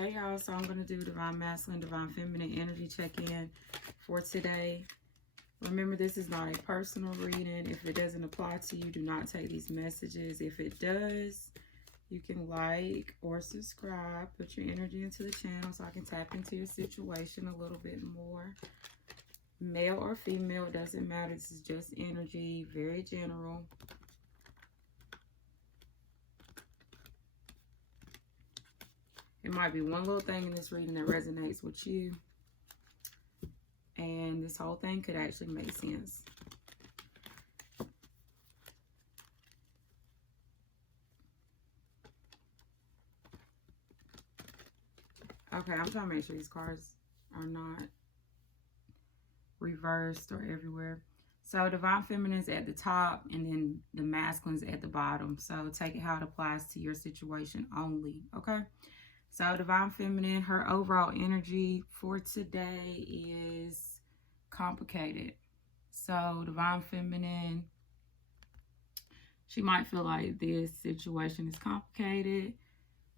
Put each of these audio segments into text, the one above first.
Hey y'all, so I'm going to do Divine Masculine, Divine Feminine energy check-in for today. Remember, this is not a personal reading. If it doesn't apply to you, do not take these messages. If it does, you can like or subscribe. Put your energy into the channel so I can tap into your situation a little bit more. Male or female, it doesn't matter. This is just energy, very general. It might be one little thing in this reading that resonates with you. And this whole thing could actually make sense. Okay, I'm trying to make sure these cards are not reversed or everywhere. So Divine Feminine's at the top and then the Masculine's at the bottom. So take it how it applies to your situation only, okay? So Divine Feminine, her overall energy for today is complicated. So Divine Feminine, she might feel like this situation is complicated.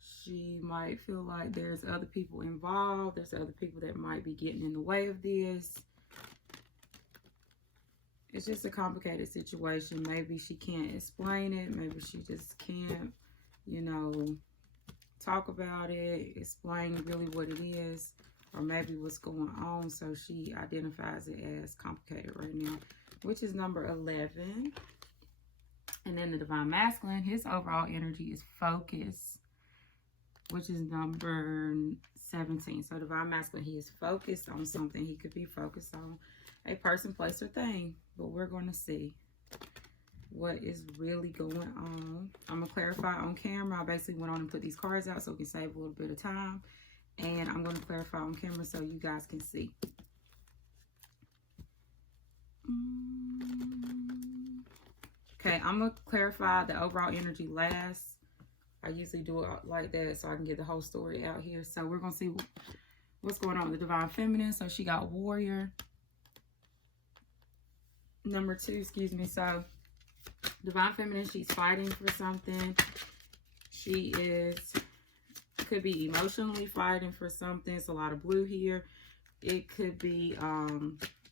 She might feel like there's other people involved. There's other people that might be getting in the way of this. It's just a complicated situation. Maybe she can't explain it. Maybe she just can't, you know, talk about it, explain really what it is, or maybe what's going on. So she identifies it as complicated right now, which is number 11. And then the Divine Masculine, his overall energy is focus, which is number 17. So Divine Masculine, he is focused on something. He could be focused on a person, place, or thing, but we're going to see what is really going on. I'm going to clarify on camera. I basically went on and put these cards out so we can save a little bit of time. And I'm going to clarify on camera so you guys can see. Okay, I'm going to clarify the overall energy last. I usually do it like that so I can get the whole story out here. So we're going to see what's going on with the Divine Feminine. So she got Warrior. Number 2, excuse me. So Divine Feminine, she's fighting for something. She could be emotionally fighting for something. It's a lot of blue here. It could be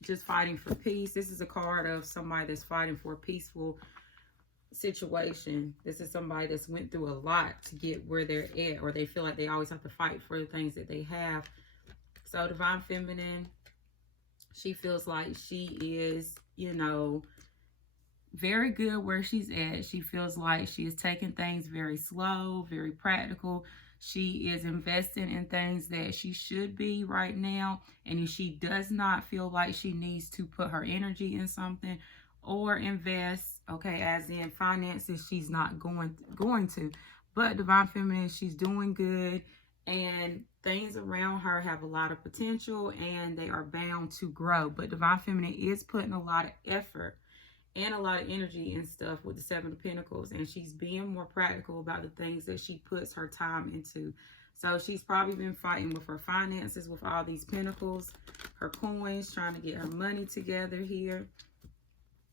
just fighting for peace. This is a card of somebody that's fighting for a peaceful situation. This is somebody that's went through a lot to get where they're at, or they feel like they always have to fight for the things that they have. So Divine Feminine, she feels like she is, you know, very good where she's at. She feels like she is taking things very slow, very practical. She is investing in things that she should be right now. And if she does not feel like she needs to put her energy in something or invest, okay, as in finances, she's not going to. But Divine Feminine, she's doing good. And things around her have a lot of potential and they are bound to grow. But Divine Feminine is putting a lot of effort and a lot of energy and stuff with the 7 of Pentacles, and she's being more practical about the things that she puts her time into. So she's probably been fighting with her finances with all these pentacles, her coins, trying to get her money together here,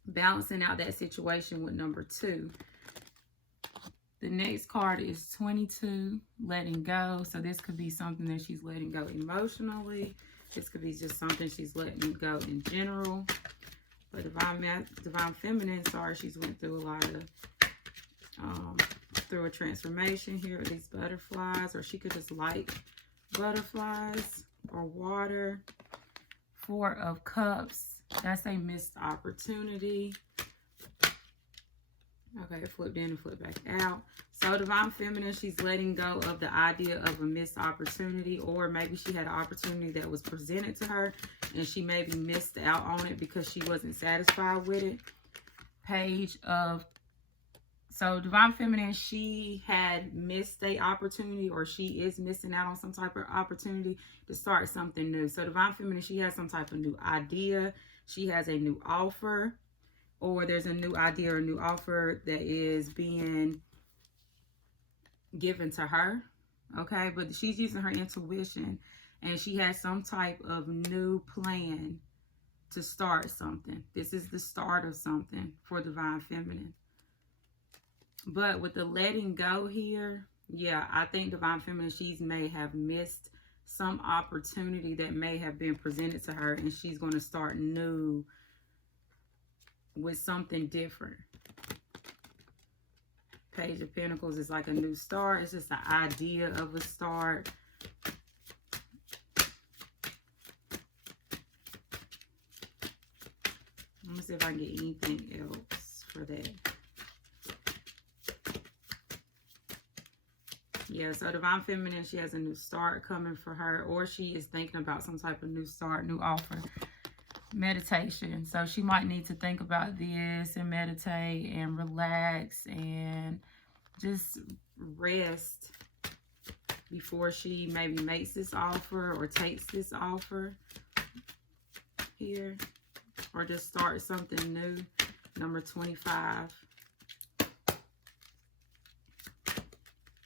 balancing out that situation with number 2. The next card is 22, letting go. So this could be something that she's letting go emotionally. This could be just something she's letting go in general. But Divine Feminine, sorry, she's went through a lot of, through a transformation here with these butterflies, or she could just like butterflies or water. 4 of Cups, that's a missed opportunity. Okay, it flipped in and flipped back out. So Divine Feminine, she's letting go of the idea of a missed opportunity, or maybe she had an opportunity that was presented to her and she maybe missed out on it because she wasn't satisfied with it. So Divine Feminine, she had missed an opportunity, or she is missing out on some type of opportunity to start something new. So Divine Feminine, she has some type of new idea. She has a new offer, or there's a new idea or a new offer that is being given to her, okay? But she's using her intuition, and she has some type of new plan to start something. This is the start of something for Divine Feminine. But with the letting go here, Yeah, I think Divine Feminine, she may have missed some opportunity that may have been presented to her, and she's going to start new with something different. Page of Pentacles is like a new start. It's just the idea of a start. Let me see if I can get anything else for that. Yeah, so Divine Feminine, she has a new start coming for her, or she is thinking about some type of new start, new offer. Meditation. So she might need to think about this and meditate and relax and just rest before she maybe makes this offer or takes this offer here, or just start something new. Number 25.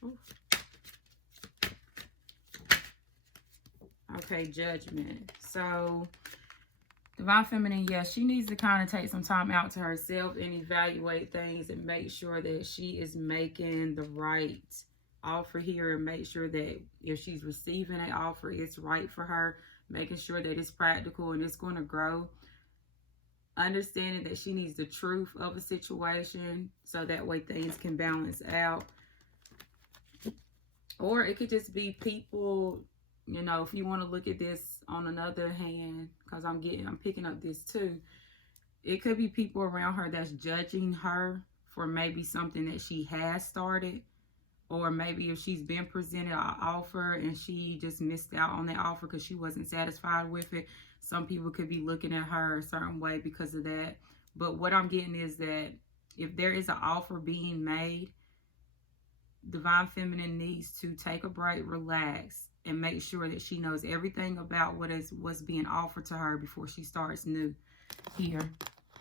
Ooh. Okay, Judgment. So Divine Feminine, yes, she needs to kind of take some time out to herself and evaluate things and make sure that she is making the right offer here, and make sure that if she's receiving an offer, it's right for her, making sure that it's practical and it's going to grow. Understanding that she needs the truth of a situation so that way things can balance out. Or it could just be people, you know, if you want to look at this on another hand, because I'm picking up this too. It could be people around her that's judging her for maybe something that she has started, or maybe if she's been presented an offer and she just missed out on that offer because she wasn't satisfied with it. Some people could be looking at her a certain way because of that. But what I'm getting is that if there is an offer being made, Divine Feminine needs to take a break, relax, and make sure that she knows everything about what's being offered to her before she starts new here.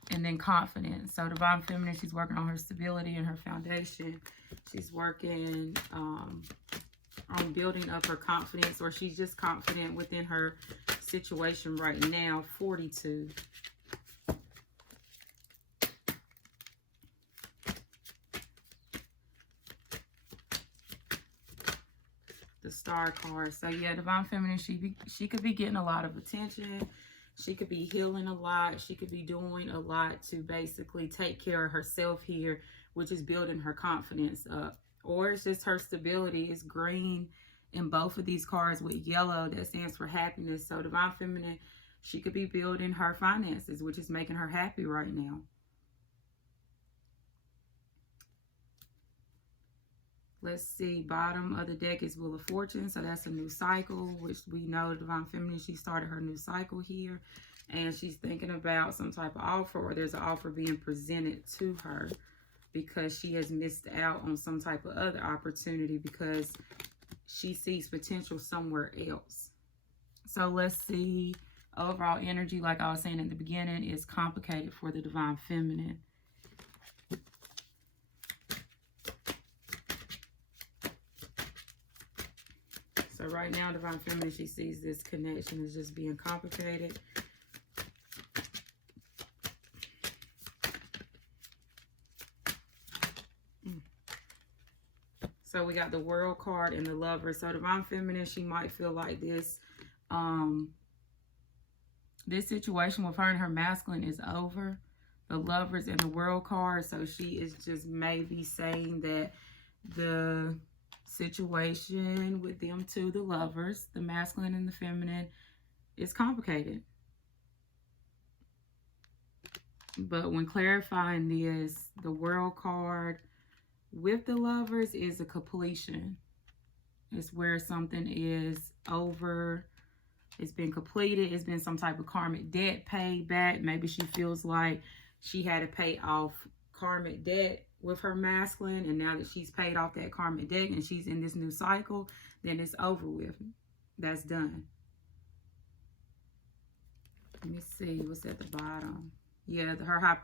And then confidence. So Divine Feminine, she's working on her stability and her foundation. She's working on building up her confidence, or she's just confident within her situation right now. 42. The Star card. So yeah, Divine Feminine, she could be getting a lot of attention. She could be healing a lot. She could be doing a lot to basically take care of herself here, which is building her confidence up. Or it's just her stability. It's green in both of these cards with yellow that stands for happiness. So Divine Feminine, she could be building her finances, which is making her happy right now. Let's see, bottom of the deck is Wheel of Fortune. So that's a new cycle, which we know Divine Feminine, she started her new cycle here. And she's thinking about some type of offer, or there's an offer being presented to her because she has missed out on some type of other opportunity because she sees potential somewhere else. So let's see, overall energy, like I was saying at the beginning, is complicated for the Divine Feminine. So right now, Divine Feminine, she sees this connection as just being complicated. So we got the World card and the Lover. So Divine Feminine, she might feel like this this situation with her and her masculine is over. The Lovers and the World card. So she is just maybe saying that the situation with them two, the Lovers, the masculine and the feminine, is complicated. But when clarifying this, the World card with the Lovers is a completion. It's where something is over. It's been completed. It's been some type of karmic debt paid back. Maybe she feels like she had to pay off karmic debt with her masculine, and now that she's paid off that karmic debt and she's in this new cycle, then it's over with. That's done. Let me see what's at the bottom. Yeah, her High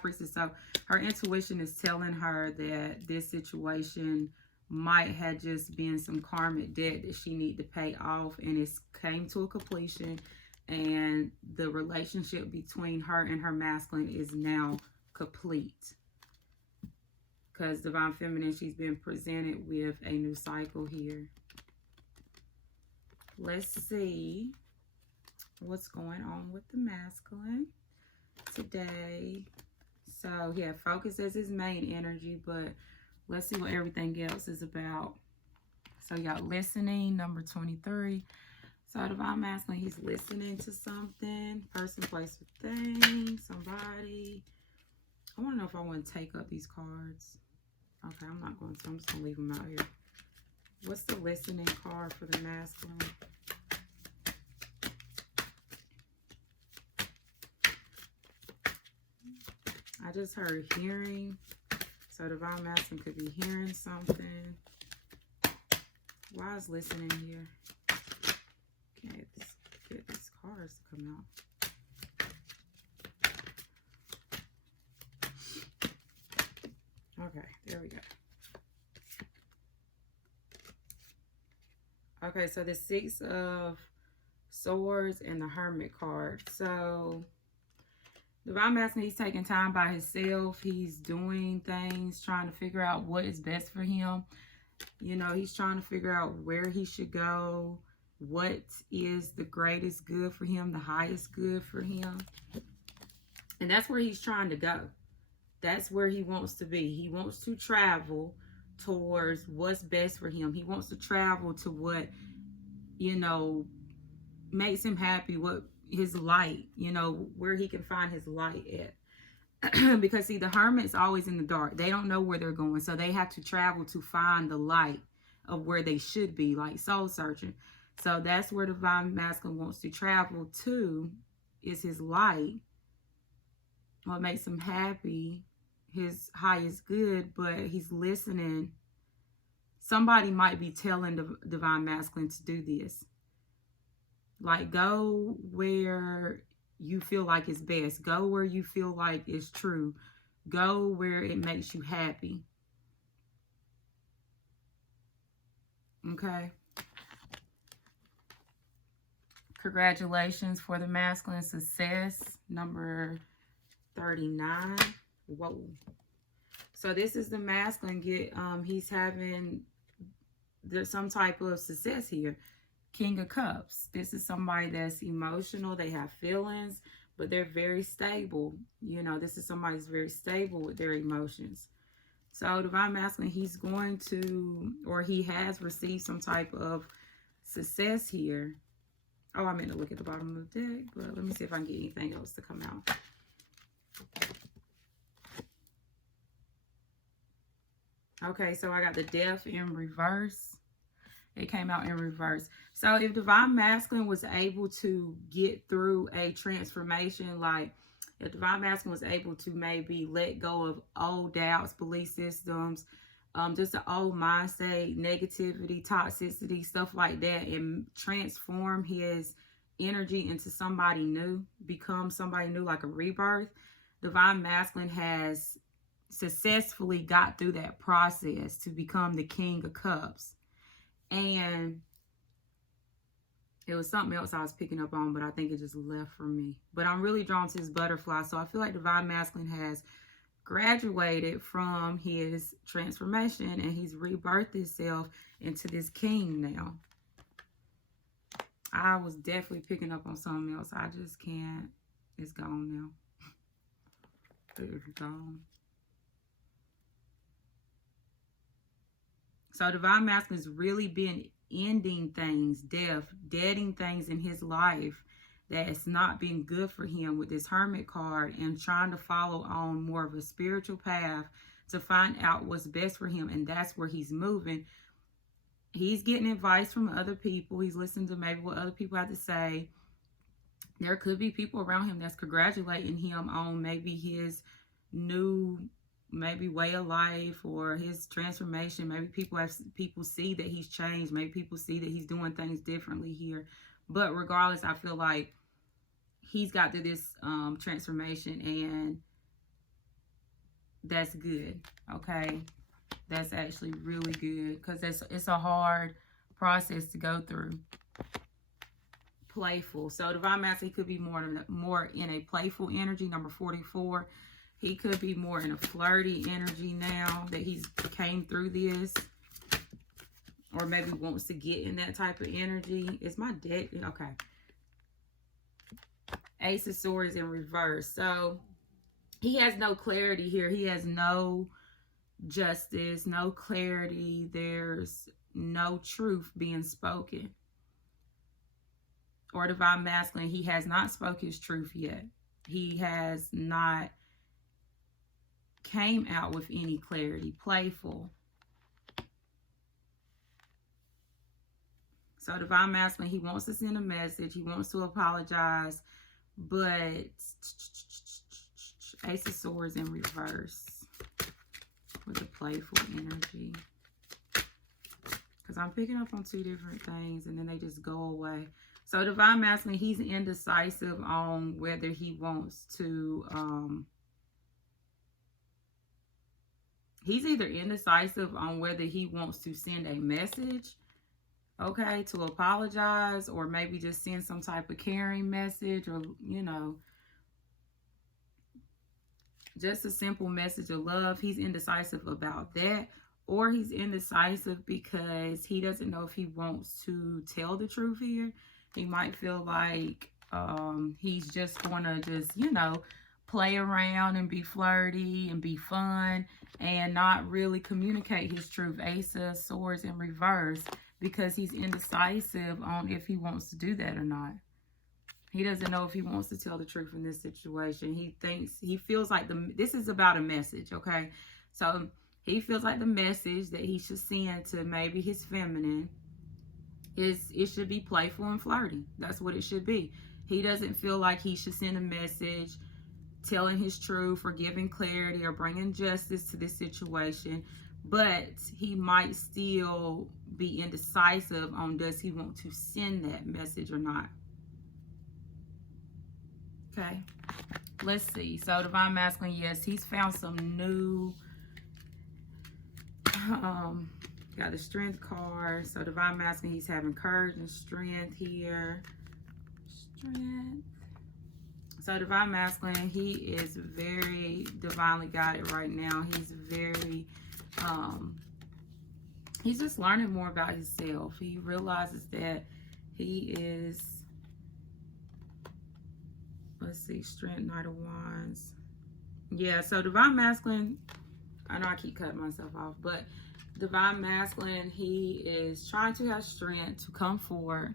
Priestess. So her intuition is telling her that this situation might have just been some karmic debt that she need to pay off, and it's came to a completion, and the relationship between her and her masculine is now complete. because Divine Feminine, she's been presented with a new cycle here. Let's see what's going on with the masculine today. So, yeah, focus is his main energy, but let's see what everything else is about. So, you got listening, number 23. So, Divine Masculine, he's listening to something. Person, place, or thing. Somebody. I want to know if I want to take up these cards. Okay, I'm not going to. I'm just going to leave them out here. What's the listening card for the masculine? I just heard hearing. So Divine Masculine could be hearing something. Why is listening here? Can't get these cards to come out. Okay, there we go. Okay, so the Six of Swords and the Hermit card. So Divine Masculine, he's taking time by himself. He's doing things, trying to figure out what is best for him. You know, he's trying to figure out where he should go, what is the greatest good for him, the highest good for him. And that's where he's trying to go. That's where he wants to be. He wants to travel towards what's best for him. He wants to travel to what, you know, makes him happy, what his light, you know, where he can find his light at. Because see, the hermit's always in the dark. They don't know where they're going, so they have to travel to find the light of where they should be, like soul searching. So that's where Divine Masculine wants to travel to, is his light, what makes him happy, his highest good. But he's listening. Somebody might be telling the Divine Masculine to do this. Like, go where you feel like it's best. Go where you feel like it's true. Go where it makes you happy. Okay. Congratulations for the masculine success. Number 39. Whoa. So this is the masculine. He's having some type of success here. King of Cups. This is somebody that's emotional. They have feelings, but they're very stable. You know, this is somebody who's very stable with their emotions. So Divine Masculine, he's going to, or he has received some type of success here. Oh, I meant to look at the bottom of the deck, but let me see if I can get anything else to come out. Okay, so I got the Death in reverse. It came out in reverse. So if Divine Masculine was able to get through a transformation, like if Divine Masculine was able to maybe let go of old doubts, belief systems, just an old mindset, negativity, toxicity, stuff like that, and transform his energy into somebody new, become somebody new, like a rebirth, Divine Masculine has successfully got through that process to become the King of Cups. And it was something else I was picking up on, but I think it just left from me. But I'm really drawn to his butterfly. So I feel like Divine Masculine has graduated from his transformation and he's rebirthed himself into this king now. I was definitely picking up on something else. I just can't. It's gone now. It's gone. So Divine Masculine has really been ending things, deading things in his life that's not been good for him with this Hermit card, and trying to follow on more of a spiritual path to find out what's best for him. And that's where he's moving. He's getting advice from other people. He's listening to maybe what other people have to say. There could be people around him that's congratulating him on maybe his new way of life or his transformation. Maybe people see that he's changed. Maybe people see that he's doing things differently here. But regardless, I feel like he's got through this transformation, and that's good. Okay, that's actually really good, because it's a hard process to go through. Playful. So Divine Masculine could be more in a playful energy. Number 44. He could be more in a flirty energy now that he's came through this. Or maybe wants to get in that type of energy. Is my deck? Okay. Ace of Swords in reverse. So he has no clarity here. He has no justice, no clarity. There's no truth being spoken. Or Divine Masculine, he has not spoke his truth yet. He has not came out with any clarity. Playful. So Divine Masculine, he wants to send a message. He wants to apologize. But Ace of Swords in reverse with a playful energy. Because I'm picking up on two different things and then they just go away. So Divine Masculine, he's indecisive on whether he wants to... he's either indecisive on whether he wants to send a message, okay, to apologize, or maybe just send some type of caring message, or, you know, just a simple message of love. He's indecisive about that, or he's indecisive because he doesn't know if he wants to tell the truth here. He might feel like he's just going to just, you know, play around and be flirty and be fun and not really communicate his truth. Ace of Swords in reverse, because he's indecisive on if he wants to do that or not. He doesn't know if he wants to tell the truth in this situation. He feels like this is about a message, okay? So he feels like the message that he should send to maybe his feminine it should be playful and flirty. That's what it should be. He doesn't feel like he should send a message telling his truth or giving clarity or bringing justice to this situation. But he might still be indecisive on does he want to send that message or not. Okay, let's see. So Divine Masculine, yes, he's found some new, got the Strength card. So Divine Masculine, he's having courage and strength here. Strength. So Divine Masculine, he is very divinely guided right now. He's very, he's just learning more about himself. He realizes that he is, let's see, Strength, Knight of Wands. Yeah, so Divine Masculine, I know I keep cutting myself off, but Divine Masculine, he is trying to have strength to come forward.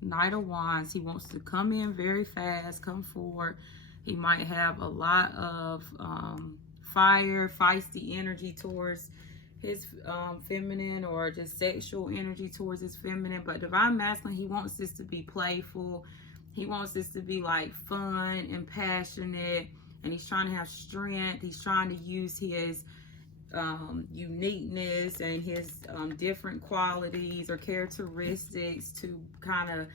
Knight of Wands, he wants to come in very fast, come forward. He might have a lot of fire, feisty energy towards his feminine, or just sexual energy towards his feminine. But Divine Masculine, he wants this to be playful. He wants this to be like fun and passionate, and he's trying to have strength. He's trying to use his uniqueness and his different qualities or characteristics to kind of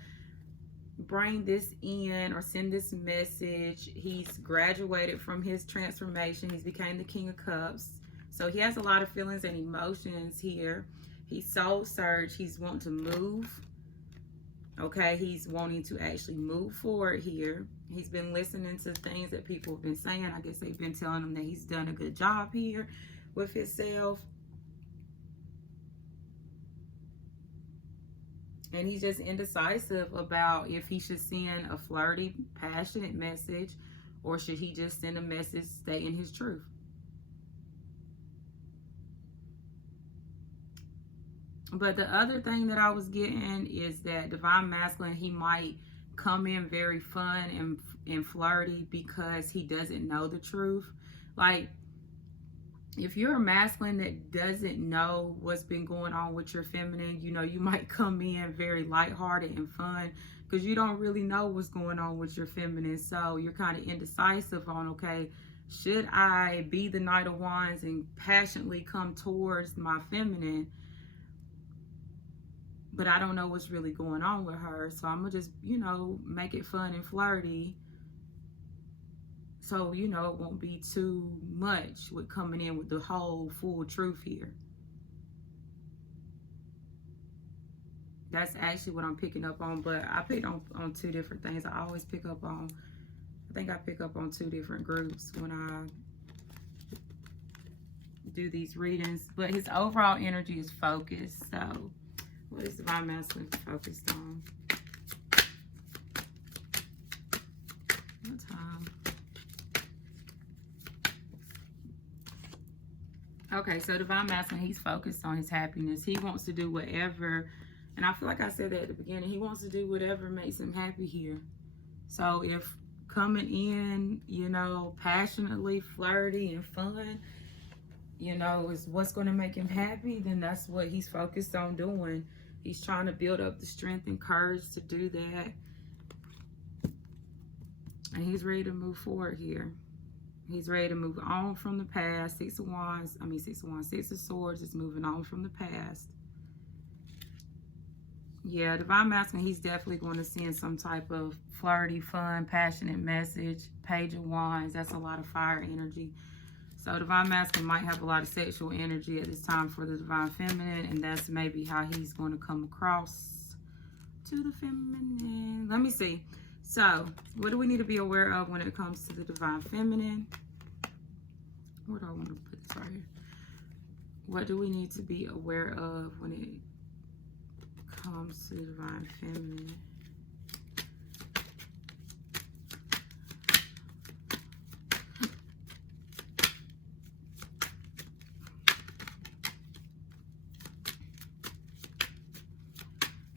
bring this in or send this message. He's graduated from his transformation. He's became the King of Cups. So he has a lot of feelings and emotions here. He's soul search. He's wanting to move. Okay, he's wanting to actually move forward here. He's been listening to things that people have been saying. I guess they've been telling him that he's done a good job here with himself. And he's just indecisive about if he should send a flirty, passionate message, or should he just send a message stating his truth. But the other thing that I was getting is that Divine Masculine, he might come in very fun and flirty because he doesn't know the truth. Like, if you're a masculine that doesn't know what's been going on with your feminine, you know, you might come in very lighthearted and fun because you don't really know what's going on with your feminine. So you're kind of indecisive on, okay, should I be the Knight of Wands and passionately come towards my feminine? But I don't know what's really going on with her. So I'm going to just, you know, make it fun and flirty. So, you know, it won't be too much with coming in with the whole full truth here. That's actually what I'm picking up on. But I picked on two different things. I always pick up on, I think I pick up on two different groups when I do these readings, but his overall energy is focused. So what is Divine Masculine focused on? What time? Okay, so Divine Masculine, he's focused on his happiness. He wants to do whatever, and I feel like I said that at the beginning, he wants to do whatever makes him happy here. So if coming in, you know, passionately, flirty, and fun, you know, is what's going to make him happy, then that's what he's focused on doing. He's trying to build up the strength and courage to do that. And he's ready to move forward here. He's ready to move on from the past. Six of Swords is moving on from the past. Yeah, Divine Masculine, he's definitely going to send some type of flirty, fun, passionate message. Page of Wands, that's a lot of fire energy. So Divine Masculine might have a lot of sexual energy at this time for the Divine Feminine, and that's maybe how he's going to come across to the Feminine. Let me see. So, what do we need to be aware of when it comes to the Divine Feminine? Where do I want to put this right here? What do we need to be aware of when it comes to the Divine Feminine?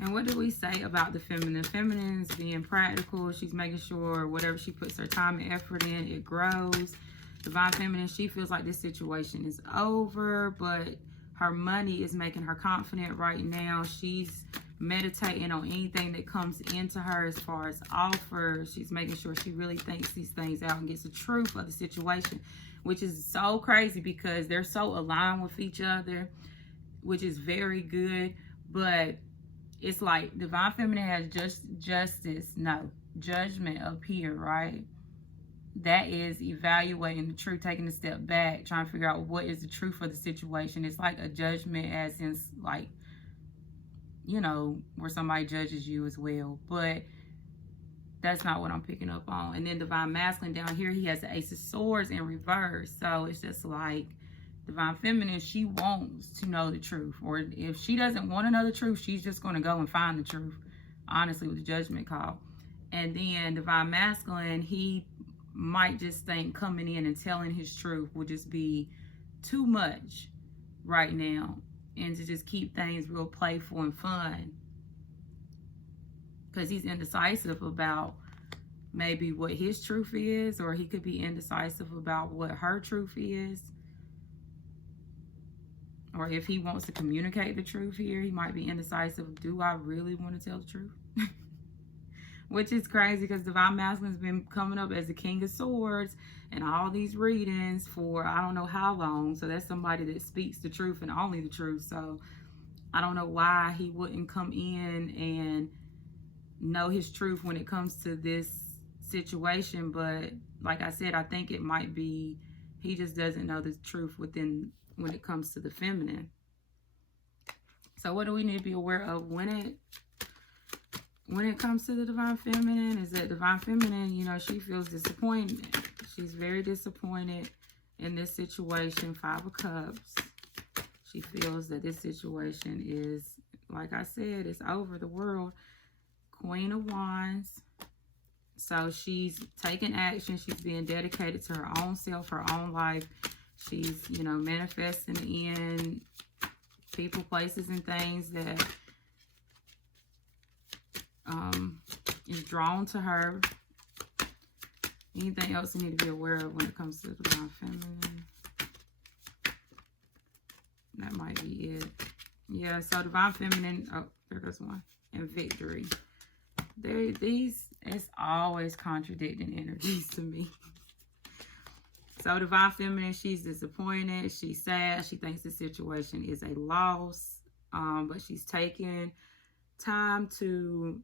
And what do we say about the feminine? Feminine is being practical. She's making sure whatever she puts her time and effort in, it grows. Divine Feminine, she feels like this situation is over, but her money is making her confident right now. She's meditating on anything that comes into her as far as offers. She's making sure she really thinks these things out and gets the truth of the situation, which is so crazy because they're so aligned with each other, which is very good. But it's like Divine Feminine has judgment up here, right? That is evaluating the truth, taking a step back, trying to figure out what is the truth of the situation. It's like a judgment as in, like, you know, where somebody judges you as well. But that's not what I'm picking up on. And then Divine Masculine down here, he has the Ace of Swords in reverse. So it's just like Divine Feminine, she wants to know the truth. Or if she doesn't want to know the truth, she's just going to go and find the truth, honestly, with the judgment call. And then Divine Masculine, he might just think coming in and telling his truth will just be too much right now, and to just keep things real playful and fun, because he's indecisive about maybe what his truth is, or he could be indecisive about what her truth is, or if he wants to communicate the truth here, he might be indecisive. Do I really want to tell the truth? Which is crazy because Divine Masculine's been coming up as the King of Swords and all these readings for I don't know how long. So that's somebody that speaks the truth and only the truth. So I don't know why he wouldn't come in and know his truth when it comes to this situation. But like I said, I think it might be he just doesn't know the truth when it comes to the feminine. So what do we need to be aware of when it comes to the Divine Feminine is that Divine Feminine, you know, she feels disappointed. She's very disappointed in this situation. 5 of Cups. She feels that this situation is, like I said, it's over the world. Queen of Wands. So she's taking action. She's being dedicated to her own self, her own life. She's, you know, manifesting in people, places, and things that is drawn to her. Anything else you need to be aware of when it comes to the Divine Feminine? That might be it. Yeah, so Divine Feminine, oh, there goes one. And Victory. It's always contradicting energies to me. So Divine Feminine, she's disappointed. She's sad. She thinks the situation is a loss. But she's taking time to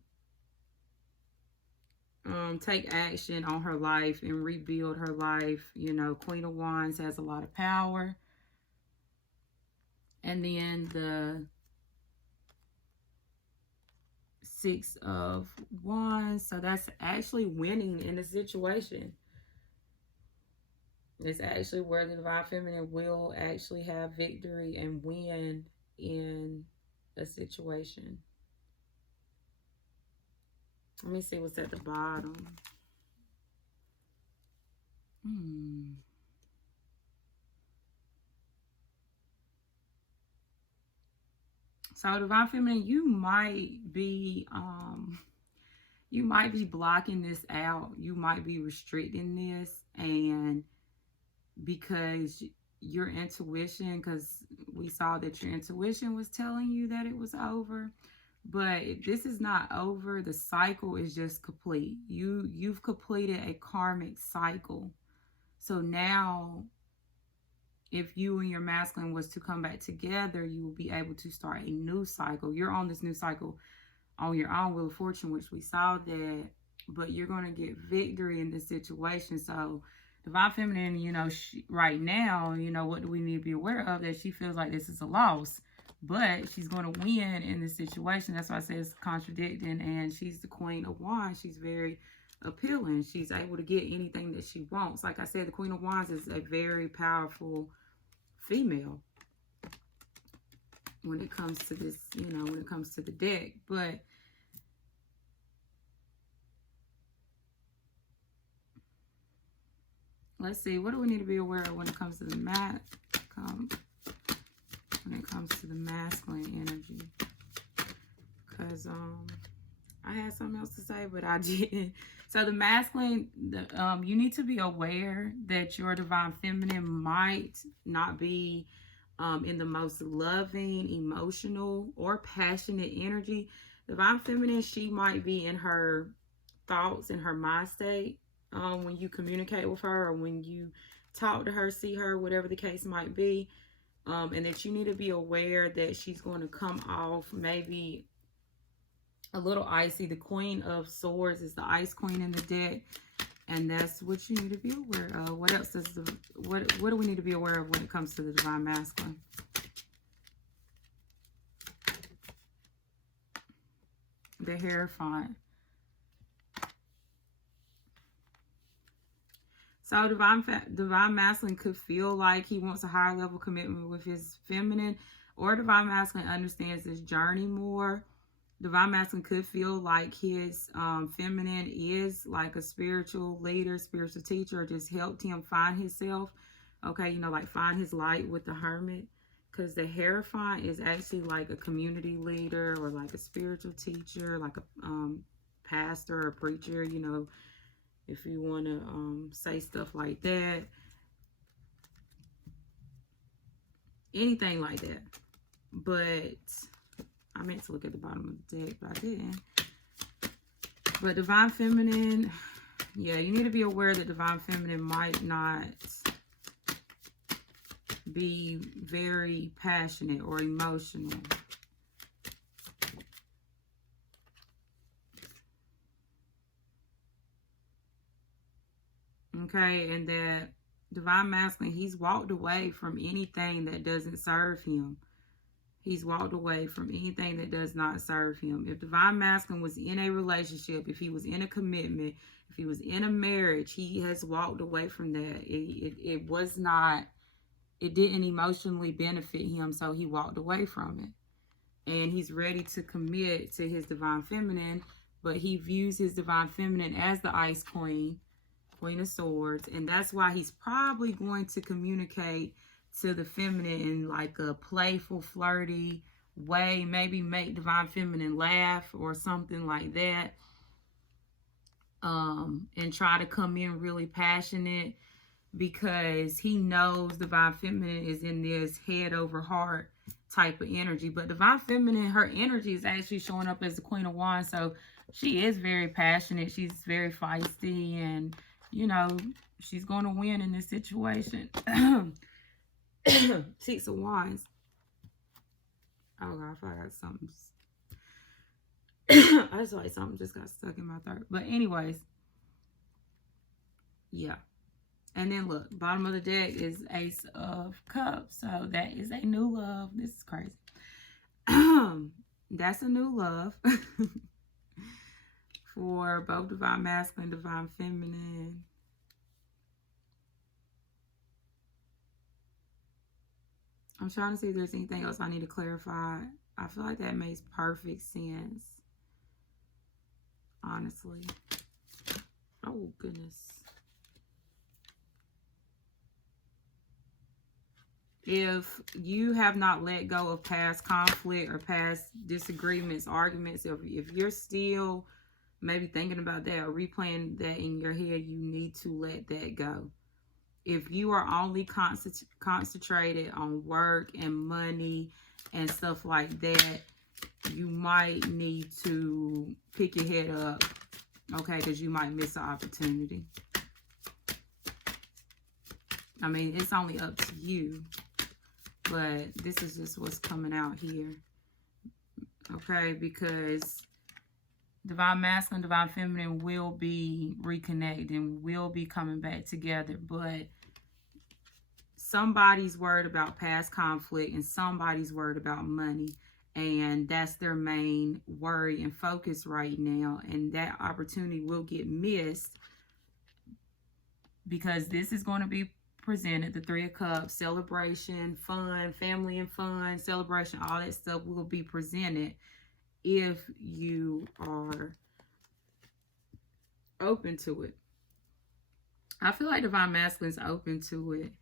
take action on her life and rebuild her life. You know, Queen of Wands has a lot of power. And then the 6 of Wands. So that's actually winning in the situation. It's actually where the divine feminine will actually have victory and win in a situation. Let me see what's at the bottom. So divine feminine, you might be blocking this out. You might be restricting this, and because your intuition, because we saw that your intuition was telling you that it was over, but this is not over. The cycle is just complete. You've completed a karmic cycle. So now, if you and your masculine was to come back together, you will be able to start a new cycle. You're on this new cycle on your own Wheel of Fortune, which we saw that, but you're going to get victory in this situation. So divine feminine, you know, right now, you know, what do we need to be aware of? That she feels like this is a loss, but she's going to win in this situation. That's why I say it's contradicting, and she's the Queen of Wands. She's very appealing. She's able to get anything that she wants. Like I said, the Queen of Wands is a very powerful female when it comes to this, you know, when it comes to the deck. But let's see, what do we need to be aware of when it comes to the masculine energy? Because I had something else to say, but I didn't. So the masculine, you need to be aware that your divine feminine might not be in the most loving, emotional, or passionate energy. Divine feminine, she might be in her thoughts, in her mind state when you communicate with her, or when you talk to her, see her, whatever the case might be. And that you need to be aware that she's going to come off maybe a little icy. The Queen of Swords is the Ice Queen in the deck, and that's what you need to be aware of. What else does what do we need to be aware of when it comes to the divine masculine? The Hierophant. So divine masculine could feel like he wants a higher level commitment with his feminine, or divine masculine understands this journey more. Divine masculine could feel like his feminine is like a spiritual leader, spiritual teacher, or just helped him find himself. Okay, you know, like find his light with the Hermit. Because the Hierophant is actually like a community leader, or like a spiritual teacher, like a pastor or preacher, you know, if you want to say stuff like that. Anything like that. But I meant to look at the bottom of the deck, but I didn't. But divine feminine, yeah, you need to be aware that divine feminine might not be very passionate or emotional. Okay, and that divine masculine, he's walked away from anything that doesn't serve him. He's walked away from anything that does not serve him. If divine masculine was in a relationship, if he was in a commitment, if he was in a marriage, he has walked away from that. It was not, it didn't emotionally benefit him, so he walked away from it. And he's ready to commit to his divine feminine, but he views his divine feminine as the Ice Queen, Queen of Swords, and that's why he's probably going to communicate to the feminine in like a playful, flirty way, maybe make divine feminine laugh or something like that, and try to come in really passionate, because he knows divine feminine is in this head over heart type of energy. But divine feminine, her energy is actually showing up as the Queen of Wands, so she is very passionate, she's very feisty, and you know, she's going to win in this situation. Six of Wands. Oh God, I forgot something. I just like something just got stuck in my throat. But anyways, yeah. And then look, bottom of the deck is Ace of Cups. So that is a new love. This is crazy. That's a new love for both divine masculine, divine feminine. I'm trying to see if there's anything else I need to clarify. I feel like that makes perfect sense. Honestly. Oh, goodness. If you have not let go of past conflict or past disagreements, arguments, if you're still maybe thinking about that or replaying that in your head, you need to let that go. If you are only concentrated on work and money and stuff like that, you might need to pick your head up, okay, because you might miss an opportunity. I mean, it's only up to you, but this is just what's coming out here, okay, because Divine Masculine, Divine Feminine will be reconnecting, will be coming back together, but somebody's worried about past conflict and somebody's worried about money, and that's their main worry and focus right now, and that opportunity will get missed because this is going to be presented. The Three of Cups, celebration, fun, family and fun, celebration, all that stuff will be presented if you are open to it. I feel like Divine Masculine's open to it.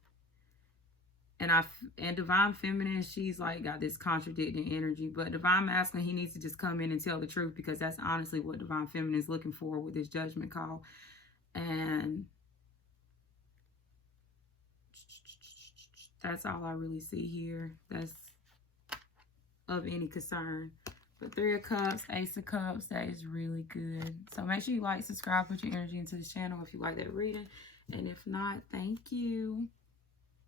And Divine Feminine, she's like got this contradicting energy. But Divine Masculine, he needs to just come in and tell the truth, because that's honestly what Divine Feminine is looking for with this judgment call. And that's all I really see here that's of any concern. But Three of Cups, Ace of Cups, that is really good. So make sure you like, subscribe, put your energy into this channel if you like that reading. And if not, thank you.